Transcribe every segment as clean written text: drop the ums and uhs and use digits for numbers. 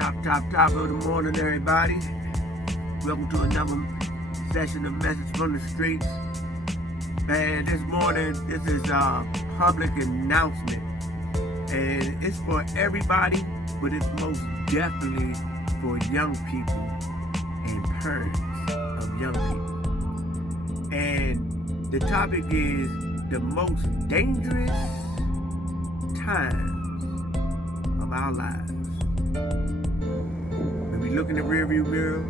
Top of the morning, everybody. Welcome to another session of Message from the Streets. Man, this morning, this is a public announcement. And it's for everybody, but it's most definitely for young people and parents of young people. And the topic is the most dangerous times of our lives. When we look in the rearview mirror,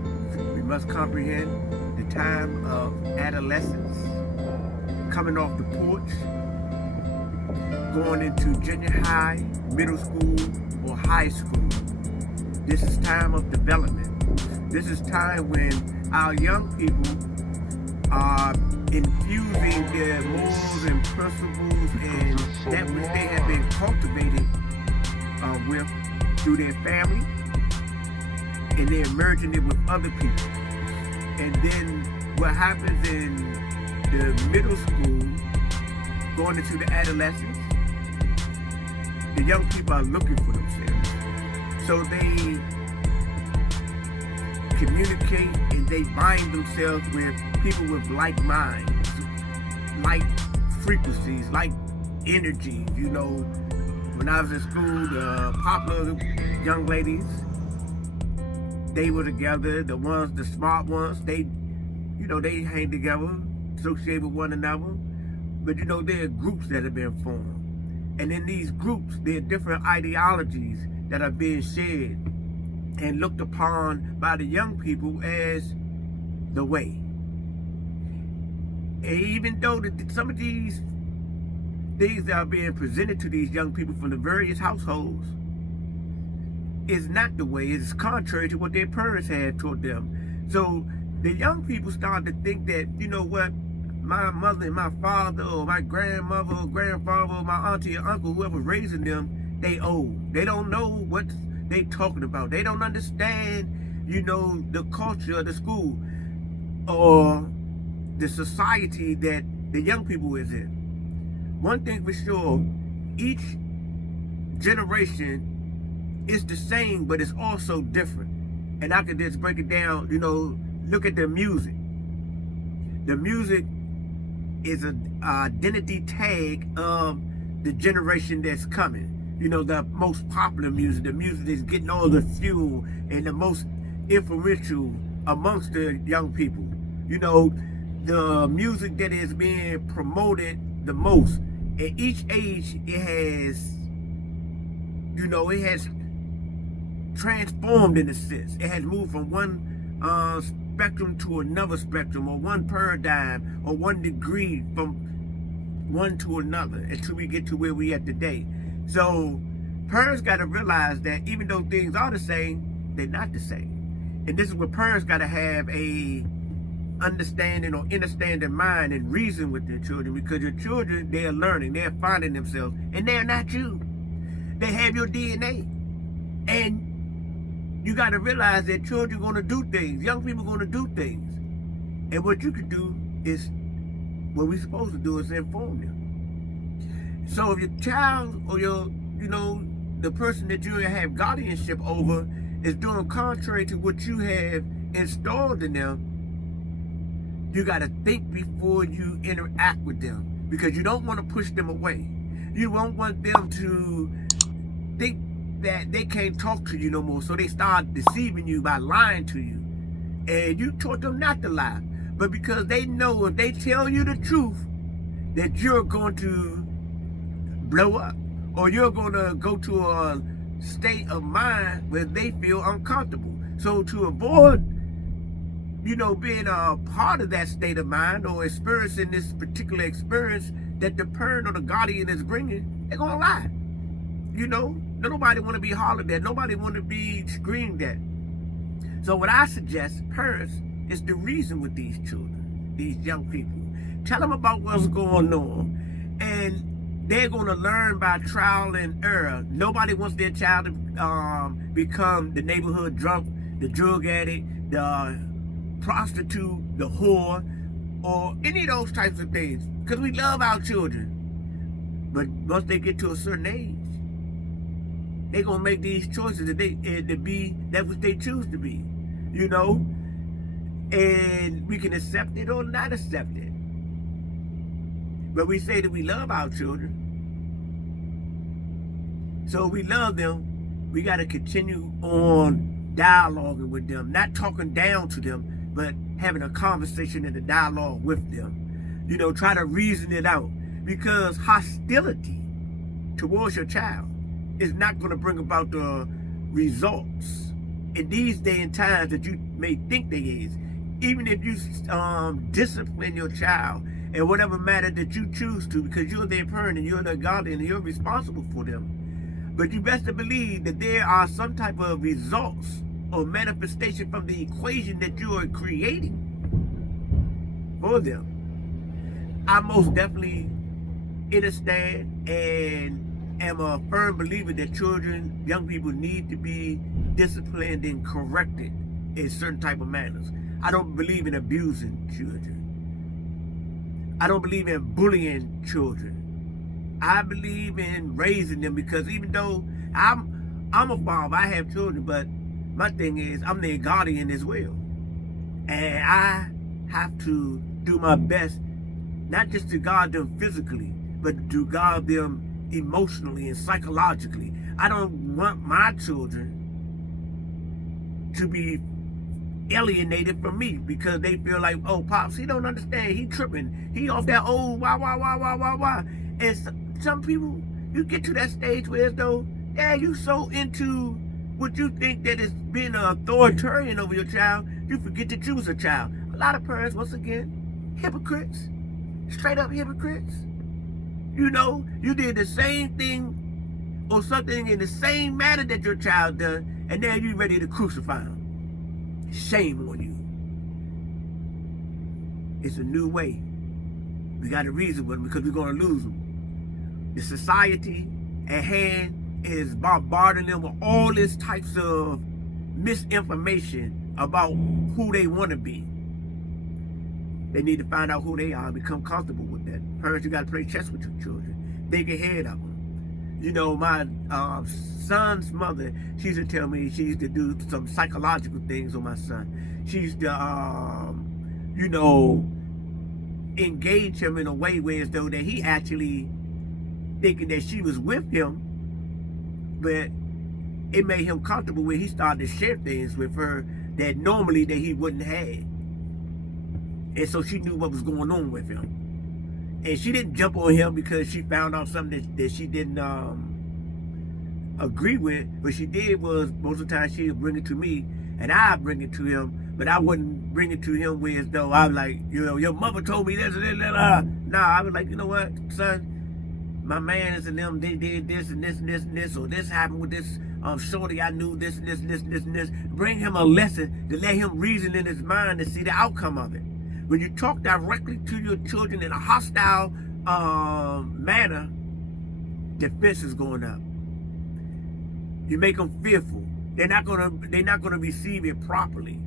we must comprehend the time of adolescence, coming off the porch, going into junior high, middle school, or high school. This is time of development. This is time when our young people are infusing their morals and principles and that which they have been cultivated with through their family, and they're merging it with other people. And then what happens in the middle school, going into the adolescence, the young people are looking for themselves. So they communicate and they bind themselves with people with like minds, like frequencies, like energy. You know, when I was in school, the popular young ladies, they were together. The smart ones, they hang together, associate with one another. But there are groups that have been formed. And in these groups, there are different ideologies that are being shared and looked upon by the young people as the way. And even though some of these things that are being presented to these young people from the various households is not the way, it's contrary to what their parents had taught them. So the young people start to think that, my mother and my father or my grandmother or grandfather or my auntie or uncle, whoever raising them, they old. They don't know what they talking about. They don't understand, the culture of the school or the society that the young people is in. One thing for sure, each generation is the same, but it's also different. And I could just break it down, look at the music. The music is an identity tag of the generation that's coming. The most popular music, the music that's getting all the fuel and the most influential amongst the young people. The music that is being promoted the most. At each age, it has transformed in a sense. It has moved from one spectrum to another spectrum, or one paradigm, or one degree from one to another until we get to where we at today. So parents got to realize that even though things are the same, they're not the same. And this is where parents got to have a understanding or understanding mind and reason with their children, because your children, they're learning, they're finding themselves, and they're not you. They have your DNA. And you got to realize that children are going to do things. Young people are going to do things. And what you can do is, what we're supposed to do is inform them. So if your child or the person that you have guardianship over is doing contrary to what you have installed in them, you got to think before you interact with them, because you don't want to push them away. You won't want them to think that they can't talk to you no more, so they start deceiving you by lying to you. And you taught them not to lie, but because they know if they tell you the truth, that you're going to blow up, or you're going to go to a state of mind where they feel uncomfortable. So to avoid, being a part of that state of mind or experiencing this particular experience that the parent or the guardian is bringing, they're going to lie. Nobody want to be hollered at. Nobody want to be screamed at. So what I suggest, parents, is to reason with these children, these young people. Tell them about what's going on. And they're going to learn by trial and error. Nobody wants their child to become the neighborhood drunk, the drug addict, the prostitute, the whore, or any of those types of things. Because we love our children. But once they get to a certain age, They're going to make these choices that to be that which they choose to be, you know. And we can accept it or not accept it. But we say that we love our children. So if we love them, we got to continue on dialoguing with them, not talking down to them, but having a conversation and a dialogue with them. You know, try to reason it out, because hostility towards your child is not going to bring about the results in these day and times that you may think they is. Even if you discipline your child in whatever matter that you choose to, because you're their parent and you're their guardian and you're responsible for them. But you best to believe that there are some type of results or manifestation from the equation that you are creating for them. I most definitely understand and am a firm believer that children, young people need to be disciplined and corrected in certain type of manners. I don't believe in abusing children. I don't believe in bullying children. I believe in raising them, because even though I'm a father, I have children, but my thing is I'm their guardian as well. And I have to do my best, not just to guard them physically, but to guard them emotionally and psychologically. I don't want my children to be alienated from me because they feel like, oh, Pops, he don't understand, he tripping, he off that old wah. And some people, you get to that stage where as though, yeah, you so into what you think that is being an authoritarian over your child, you forget that you was a child. A lot of parents, once again, hypocrites, straight up hypocrites. You know, you did the same thing or something in the same manner that your child done, and now you ready to crucify him. Shame on you. It's a new way. We got to reason with them, because we're going to lose them. The society at hand is bombarding them with all this types of misinformation about who they want to be. They need to find out who they are and become comfortable with that. Parents, you got to play chess with your children. Think ahead of them. You know, my son's mother, she used to tell me she used to do some psychological things on my son. She used to, you know, engage him in a way where as though that he actually thinking that she was with him, but it made him comfortable when he started to share things with her that normally that he wouldn't have. And so she knew what was going on with him. And she didn't jump on him because she found out something that she didn't agree with. What she did was, most of the time she would bring it to me and I'd bring it to him, but I wouldn't bring it to him where as though I was like, you know, your mother told me this and that. Nah, I was like, you know what, son, my mans and them, they did this and this and this and this, or this happened with this shorty, I knew this and this and this and this and this. Bring him a lesson to let him reason in his mind to see the outcome of it. When you talk directly to your children in a hostile manner, defense is going up. You make them fearful. They're not gonna receive it properly.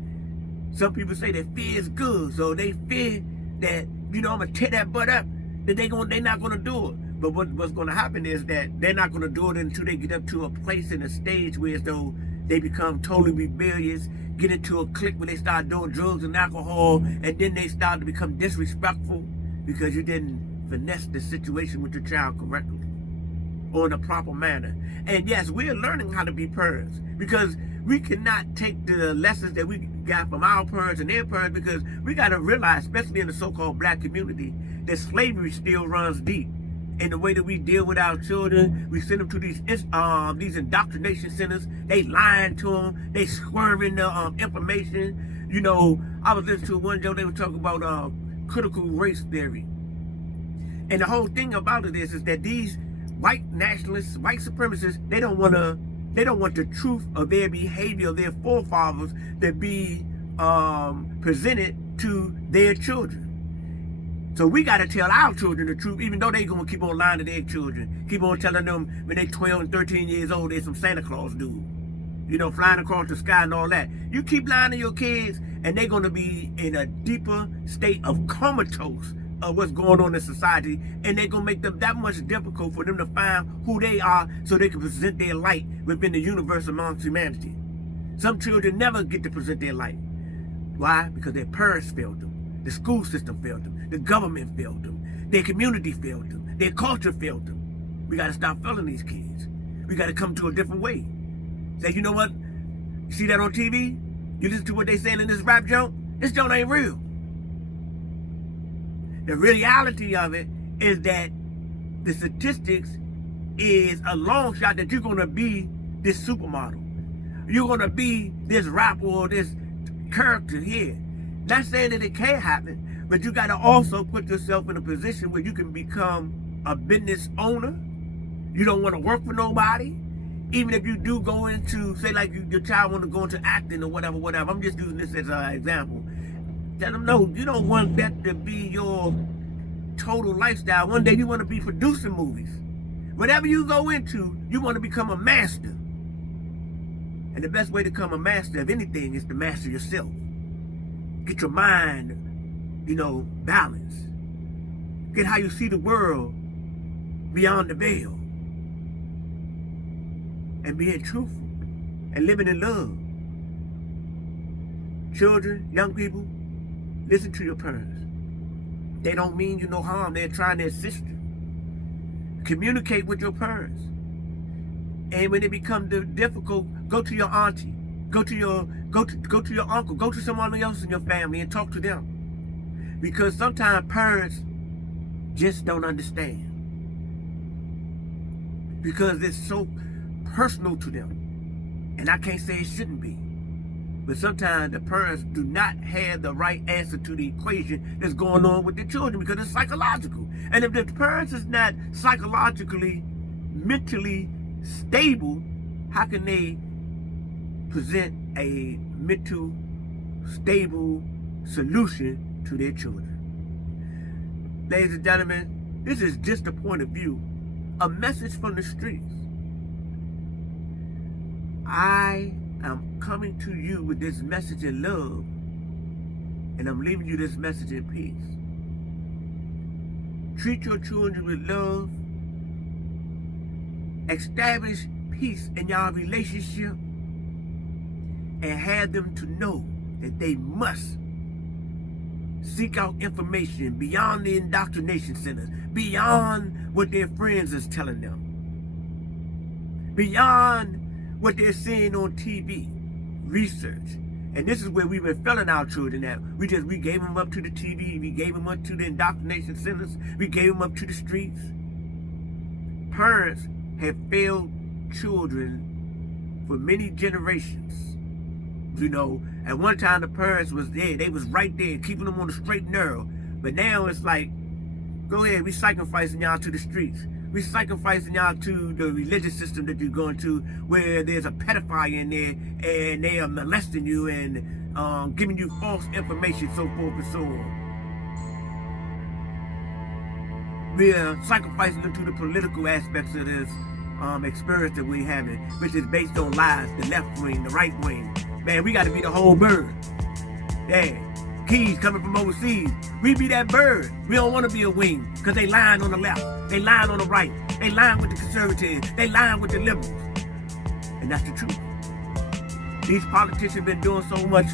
Some people say that fear is good, so they fear that, you know, I'm gonna tear that butt up. That they're not gonna do it. But what's gonna happen is that they're not gonna do it until they get up to a place in a stage where as though they become totally rebellious, get into a clique where they start doing drugs and alcohol, and then they start to become disrespectful because you didn't finesse the situation with your child correctly or in a proper manner. And yes, we're learning how to be parents, because we cannot take the lessons that we got from our parents and their parents, because we got to realize, especially in the so-called black community, that slavery still runs deep. In the way that we deal with our children, we send them to these indoctrination centers. They lying to them. They swerving the information. You know, I was listening to one joke. They were talking about critical race theory, and the whole thing about it is that these white nationalists, white supremacists, they don't want the truth of their behavior, of their forefathers, to be presented to their children. So we got to tell our children the truth, even though they're going to keep on lying to their children. Keep on telling them when they're 12 and 13 years old, they're some Santa Claus dude. You know, flying across the sky and all that. You keep lying to your kids, and they're going to be in a deeper state of comatose of what's going on in society, and they're going to make them that much difficult for them to find who they are so they can present their light within the universe amongst humanity. Some children never get to present their light. Why? Because their parents failed them. The school system failed them. The government failed them. Their community failed them. Their culture failed them. We got to stop failing these kids. We got to come to a different way. Say, you know what? You see that on TV? You listen to what they saying in this rap joint? This joint ain't real. The reality of it is that the statistics is a long shot that you're going to be this supermodel. You're going to be this rapper or this character here. Not saying that it can't happen, but you got to also put yourself in a position where you can become a business owner. You don't want to work for nobody. Even if you do go into, say like your child want to go into acting or whatever. I'm just using this as an example. Tell them, no, you don't want that to be your total lifestyle. One day you want to be producing movies. Whatever you go into, you want to become a master. And the best way to become a master of anything is to master yourself. Get your mind, balanced. Get how you see the world beyond the veil. And being truthful and living in love. Children, young people, listen to your parents. They don't mean you no harm. They're trying to assist you. Communicate with your parents. And when it becomes difficult, go to your auntie, go to your uncle, go to someone else in your family and talk to them. Because sometimes parents just don't understand. Because it's so personal to them. And I can't say it shouldn't be. But sometimes the parents do not have the right answer to the equation that's going on with their children because it's psychological. And if the parents is not psychologically, mentally stable, how can they present a mental, stable solution to their children? Ladies and gentlemen, this is just a point of view, a message from the streets. I am coming to you with this message in love, and I'm leaving you this message in peace. Treat your children with love. Establish peace in your relationship, and have them to know that they must seek out information beyond the indoctrination centers, beyond what their friends is telling them, beyond what they're seeing on TV, research. And this is where we've been failing our children at. We gave them up to the TV, we gave them up to the indoctrination centers, we gave them up to the streets. Parents have failed children for many generations. At one time the parents was there, they was right there, keeping them on the straight and narrow. But now it's like, go ahead, we sacrificing y'all to the streets. We sacrificing y'all to the religious system that you're going to, where there's a pedophile in there and they are molesting you and giving you false information, so forth and so on. We're sacrificing them to the political aspects of this experience that we're having, which is based on lies, the left wing, the right wing. Man, we got to be the whole bird. Yeah. Keys coming from overseas. We be that bird. We don't want to be a wing because they lying on the left. They lying on the right. They lying with the conservatives. They lying with the liberals. And that's the truth. These politicians been doing so much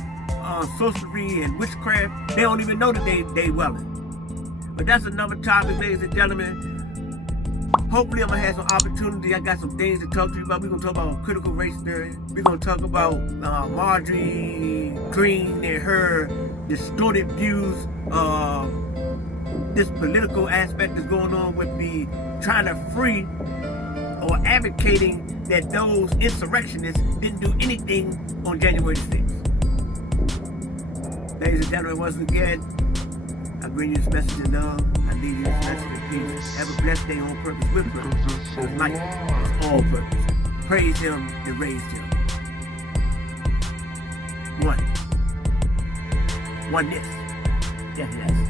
sorcery and witchcraft, they don't even know that they welling. But that's another topic, ladies and gentlemen. Hopefully I'm going to have some opportunity. I got some things to talk to you about. We're going to talk about critical race theory. We're going to talk about Marjorie Greene and her distorted views of this political aspect that's going on with the trying to free or advocating that those insurrectionists didn't do anything on January 6th. Ladies and gentlemen, once again, I bring you this message in love. I leave you this message in peace. Have a blessed day on purpose, with purpose. Because life is all purpose. Praise him and raise him. Oneness. Yes.